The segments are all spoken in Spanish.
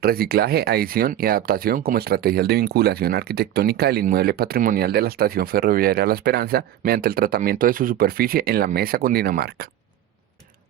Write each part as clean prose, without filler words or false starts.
Reciclaje, adición y adaptación como estrategias de vinculación arquitectónica del inmueble patrimonial de la estación ferroviaria La Esperanza mediante el tratamiento de su superficie en la Mesa, Cundinamarca.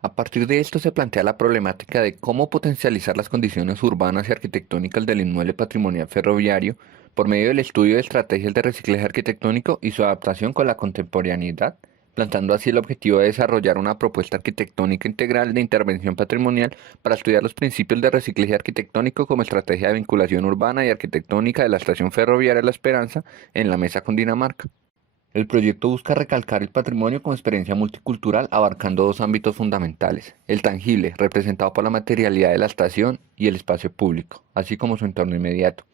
A partir de esto se plantea la problemática de cómo potencializar las condiciones urbanas y arquitectónicas del inmueble patrimonial ferroviario por medio del estudio de estrategias de reciclaje arquitectónico y su adaptación con la contemporaneidad, planteando así el objetivo de desarrollar una propuesta arquitectónica integral de intervención patrimonial para estudiar los principios de reciclaje arquitectónico como estrategia de vinculación urbana y arquitectónica de la estación ferroviaria La Esperanza en la Mesa, Cundinamarca. El proyecto busca recalcar el patrimonio como experiencia multicultural abarcando dos ámbitos fundamentales: el tangible, representado por la materialidad de la estación y el espacio público, así como su entorno inmediato,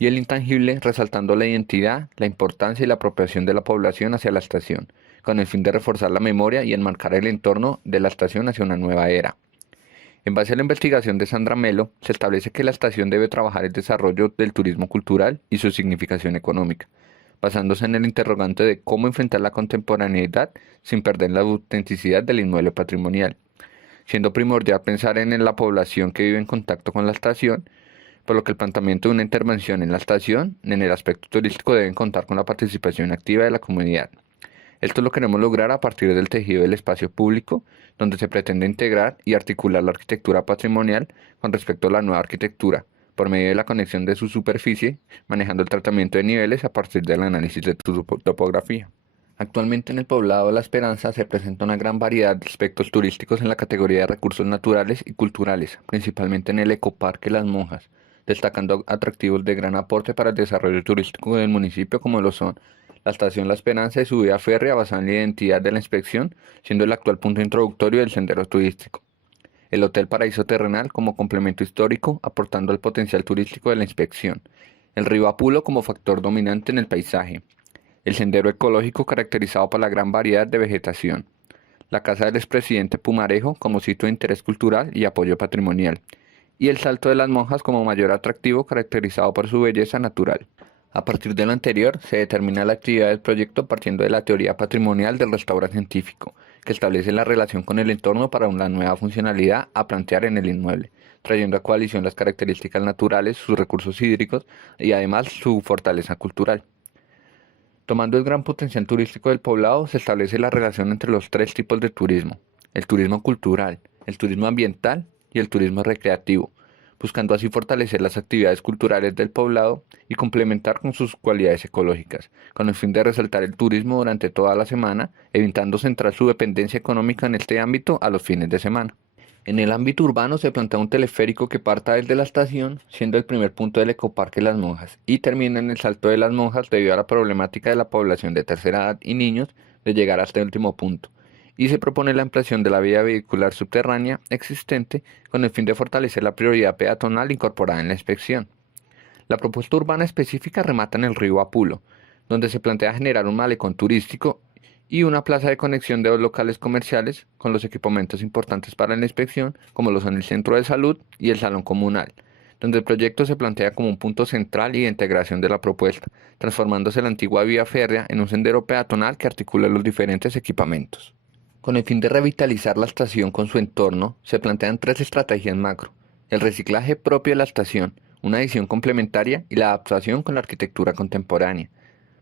y el intangible, resaltando la identidad, la importancia y la apropiación de la población hacia la estación, con el fin de reforzar la memoria y enmarcar el entorno de la estación hacia una nueva era. En base a la investigación de Sandra Melo, se establece que la estación debe trabajar el desarrollo del turismo cultural y su significación económica, basándose en el interrogante de cómo enfrentar la contemporaneidad sin perder la autenticidad del inmueble patrimonial, siendo primordial pensar en la población que vive en contacto con la estación, por lo que el planteamiento de una intervención en la estación, en el aspecto turístico, debe contar con la participación activa de la comunidad. Esto lo queremos lograr a partir del tejido del espacio público, donde se pretende integrar y articular la arquitectura patrimonial con respecto a la nueva arquitectura, por medio de la conexión de su superficie, manejando el tratamiento de niveles a partir del análisis de su topografía. Actualmente en el poblado La Esperanza se presenta una gran variedad de aspectos turísticos en la categoría de recursos naturales y culturales, principalmente en el ecoparque Las Monjas, destacando atractivos de gran aporte para el desarrollo turístico del municipio como lo son la estación La Esperanza y su vía férrea basada en la identidad de la inspección, siendo el actual punto introductorio del sendero turístico. El Hotel Paraíso Terrenal como complemento histórico, aportando al potencial turístico de la inspección. El río Apulo como factor dominante en el paisaje. El sendero ecológico caracterizado por la gran variedad de vegetación. La casa del expresidente Pumarejo como sitio de interés cultural y apoyo patrimonial. Y el Salto de las Monjas como mayor atractivo caracterizado por su belleza natural. A partir de lo anterior, se determina la actividad del proyecto partiendo de la teoría patrimonial del restaurante científico, que establece la relación con el entorno para una nueva funcionalidad a plantear en el inmueble, trayendo a coalición las características naturales, sus recursos hídricos y además su fortaleza cultural. Tomando el gran potencial turístico del poblado, se establece la relación entre los tres tipos de turismo: el turismo cultural, el turismo ambiental y el turismo recreativo, buscando así fortalecer las actividades culturales del poblado y complementar con sus cualidades ecológicas, con el fin de resaltar el turismo durante toda la semana, evitando centrar su dependencia económica en este ámbito a los fines de semana. En el ámbito urbano se plantea un teleférico que parta desde la estación, siendo el primer punto del ecoparque Las Monjas, y termina en el Salto de las Monjas debido a la problemática de la población de tercera edad y niños de llegar hasta el último punto. Y se propone la ampliación de la vía vehicular subterránea existente con el fin de fortalecer la prioridad peatonal incorporada en la inspección. La propuesta urbana específica remata en el río Apulo, donde se plantea generar un malecón turístico y una plaza de conexión de dos locales comerciales con los equipamientos importantes para la inspección, como lo son el centro de salud y el salón comunal, donde el proyecto se plantea como un punto central y de integración de la propuesta, transformándose la antigua vía férrea en un sendero peatonal que articula los diferentes equipamientos. Con el fin de revitalizar la estación con su entorno, se plantean tres estrategias macro: el reciclaje propio de la estación, una edición complementaria y la adaptación con la arquitectura contemporánea.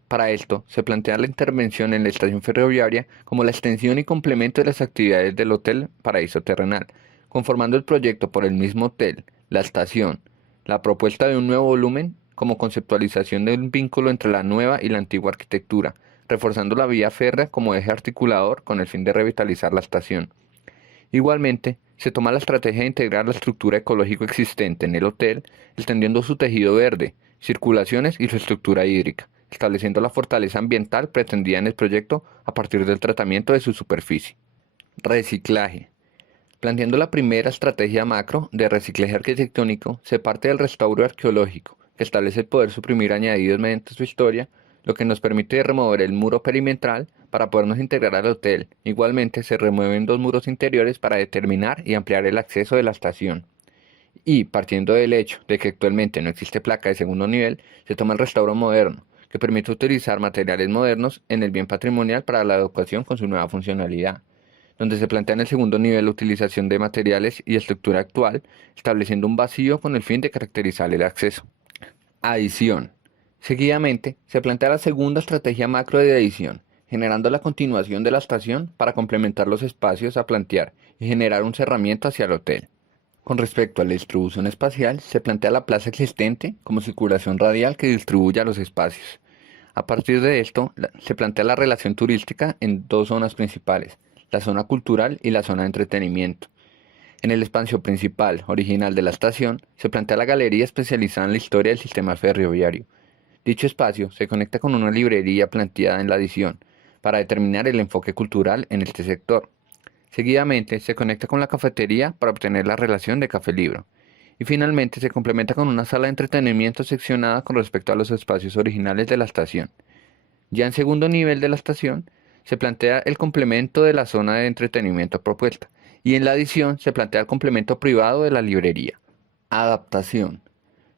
Para esto, se plantea la intervención en la estación ferroviaria como la extensión y complemento de las actividades del Hotel Paraíso Terrenal, conformando el proyecto por el mismo hotel, la estación, la propuesta de un nuevo volumen como conceptualización de un vínculo entre la nueva y la antigua arquitectura, reforzando la vía férrea como eje articulador con el fin de revitalizar la estación. Igualmente, se toma la estrategia de integrar la estructura ecológica existente en el hotel, extendiendo su tejido verde, circulaciones y su estructura hídrica, estableciendo la fortaleza ambiental pretendida en el proyecto a partir del tratamiento de su superficie. Reciclaje. Planteando la primera estrategia macro de reciclaje arquitectónico, se parte del restauro arqueológico, que establece el poder suprimir añadidos mediante su historia, lo que nos permite remover el muro perimetral para podernos integrar al hotel. Igualmente, se remueven dos muros interiores para determinar y ampliar el acceso de la estación. Y, partiendo del hecho de que actualmente no existe placa de segundo nivel, se toma el restauro moderno, que permite utilizar materiales modernos en el bien patrimonial para la adecuación con su nueva funcionalidad. donde se plantea en el segundo nivel la utilización de materiales y estructura actual, estableciendo un vacío con el fin de caracterizar el acceso. Adición. Seguidamente, se plantea la segunda estrategia macro de adición, generando la continuación de la estación para complementar los espacios a plantear y generar un cerramiento hacia el hotel. Con respecto a la distribución espacial, se plantea la plaza existente como circulación radial que distribuya los espacios. A partir de esto, se plantea la relación turística en dos zonas principales, la zona cultural y la zona de entretenimiento. En el espacio principal, original de la estación, se plantea la galería especializada en la historia del sistema ferroviario. Dicho espacio se conecta con una librería planteada en la adición, para determinar el enfoque cultural en este sector. Seguidamente, se conecta con la cafetería para obtener la relación de café-libro. Y finalmente se complementa con una sala de entretenimiento seccionada con respecto a los espacios originales de la estación. Ya en segundo nivel de la estación, se plantea el complemento de la zona de entretenimiento propuesta, y en la adición se plantea el complemento privado de la librería. Adaptación.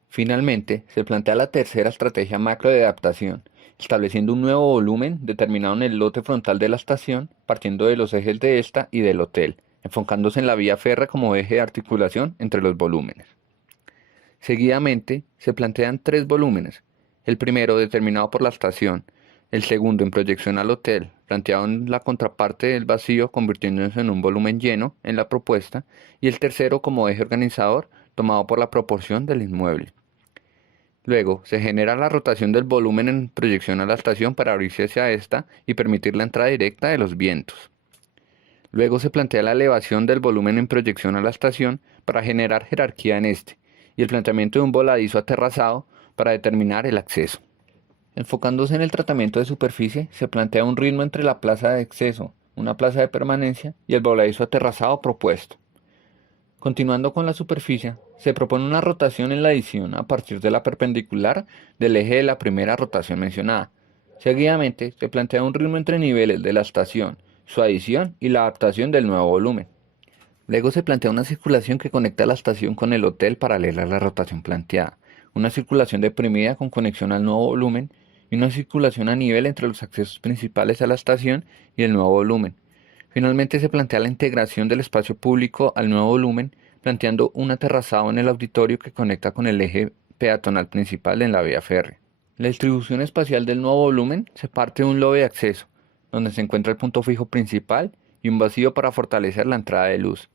Finalmente, se plantea la tercera estrategia macro de adaptación, estableciendo un nuevo volumen determinado en el lote frontal de la estación, partiendo de los ejes de esta y del hotel, enfocándose en la vía férrea como eje de articulación entre los volúmenes. Seguidamente, se plantean tres volúmenes, el primero determinado por la estación, el segundo en proyección al hotel, planteado en la contraparte del vacío convirtiéndose en un volumen lleno en la propuesta, y el tercero como eje organizador, tomado por la proporción del inmueble. Luego, se genera la rotación del volumen en proyección a la estación para abrirse hacia esta y permitir la entrada directa de los vientos. Luego se plantea la elevación del volumen en proyección a la estación para generar jerarquía en este, y el planteamiento de un voladizo aterrazado para determinar el acceso. Enfocándose en el tratamiento de superficie, se plantea un ritmo entre la plaza de acceso, una plaza de permanencia y el voladizo aterrazado propuesto. Continuando con la superficie, se propone una rotación en la adición a partir de la perpendicular del eje de la primera rotación mencionada. Seguidamente, se plantea un ritmo entre niveles de la estación, su adición y la adaptación del nuevo volumen. Luego se plantea una circulación que conecta la estación con el hotel paralela a la rotación planteada, una circulación deprimida con conexión al nuevo volumen y una circulación a nivel entre los accesos principales a la estación y el nuevo volumen. Finalmente se plantea la integración del espacio público al nuevo volumen, planteando un aterrazado en el auditorio que conecta con el eje peatonal principal en la vía férrea. La distribución espacial del nuevo volumen se parte de un lobby de acceso, donde se encuentra el punto fijo principal y un vacío para fortalecer la entrada de luz.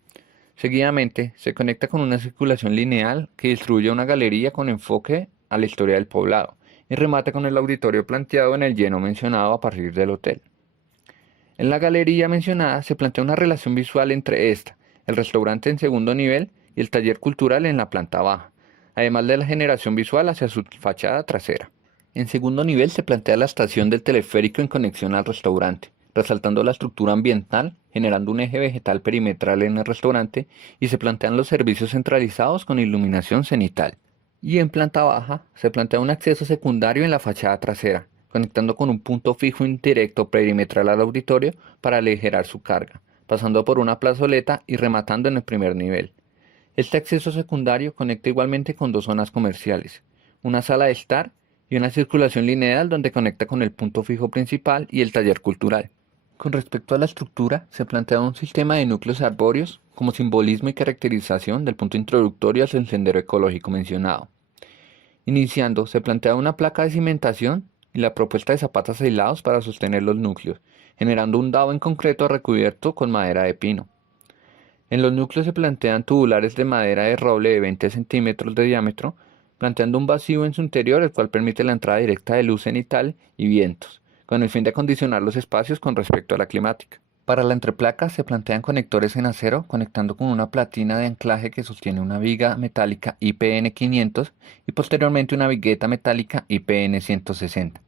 Seguidamente, se conecta con una circulación lineal que distribuye una galería con enfoque a la historia del poblado y remata con el auditorio planteado en el lleno mencionado a partir del hotel. En la galería mencionada se plantea una relación visual entre esta, el restaurante en segundo nivel y el taller cultural en la planta baja, además de la generación visual hacia su fachada trasera. En segundo nivel se plantea la estación del teleférico en conexión al restaurante, resaltando la estructura ambiental, generando un eje vegetal perimetral en el restaurante y se plantean los servicios centralizados con iluminación cenital. Y en planta baja se plantea un acceso secundario en la fachada trasera, conectando con un punto fijo indirecto perimetral al auditorio para aligerar su carga, pasando por una plazoleta y rematando en el primer nivel. Este acceso secundario conecta igualmente con dos zonas comerciales, una sala de estar y una circulación lineal donde conecta con el punto fijo principal y el taller cultural. Con respecto a la estructura, se plantea un sistema de núcleos arbóreos como simbolismo y caracterización del punto introductorio hacia el sendero ecológico mencionado. Iniciando, se plantea una placa de cimentación y la propuesta de zapatas aislados para sostener los núcleos, generando un dado en concreto recubierto con madera de pino. En los núcleos se plantean tubulares de madera de roble de 20 centímetros de diámetro, planteando un vacío en su interior el cual permite la entrada directa de luz cenital y vientos, con el fin de acondicionar los espacios con respecto a la climática. Para la entreplaca se plantean conectores en acero conectando con una platina de anclaje que sostiene una viga metálica IPN 500 y posteriormente una vigueta metálica IPN 160,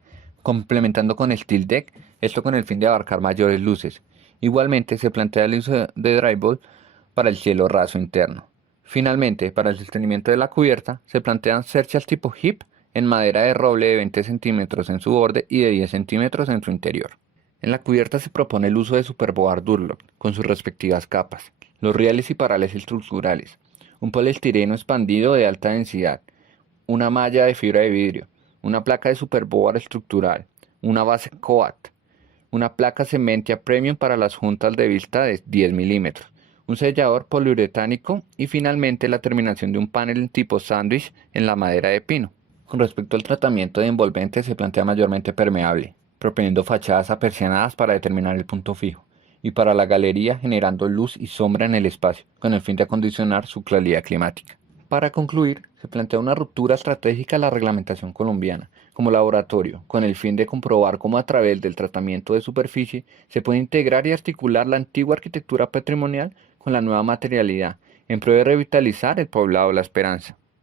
complementando con steel deck, esto con el fin de abarcar mayores luces. Igualmente se plantea el uso de drywall para el cielo raso interno. Finalmente, para el sostenimiento de la cubierta, se plantean cerchas tipo hip en madera de roble de 20 centímetros en su borde y de 10 centímetros en su interior. En la cubierta se propone el uso de superboard Durlock, con sus respectivas capas, los rieles y parales estructurales, un poliestireno expandido de alta densidad, una malla de fibra de vidrio, una placa de superboard estructural, una base coat, una placa cementia premium para las juntas de vista de 10 milímetros, un sellador poliuretánico y finalmente la terminación de un panel tipo sándwich en la madera de pino. Con respecto al tratamiento de envolvente se plantea mayormente permeable, proponiendo fachadas apersianadas para determinar el punto fijo, y para la galería generando luz y sombra en el espacio, con el fin de acondicionar su calidad climática. Para concluir, se plantea una ruptura estratégica a la reglamentación colombiana como laboratorio, con el fin de comprobar cómo a través del tratamiento de superficie se puede integrar y articular la antigua arquitectura patrimonial con la nueva materialidad, en pro de revitalizar el poblado La Esperanza.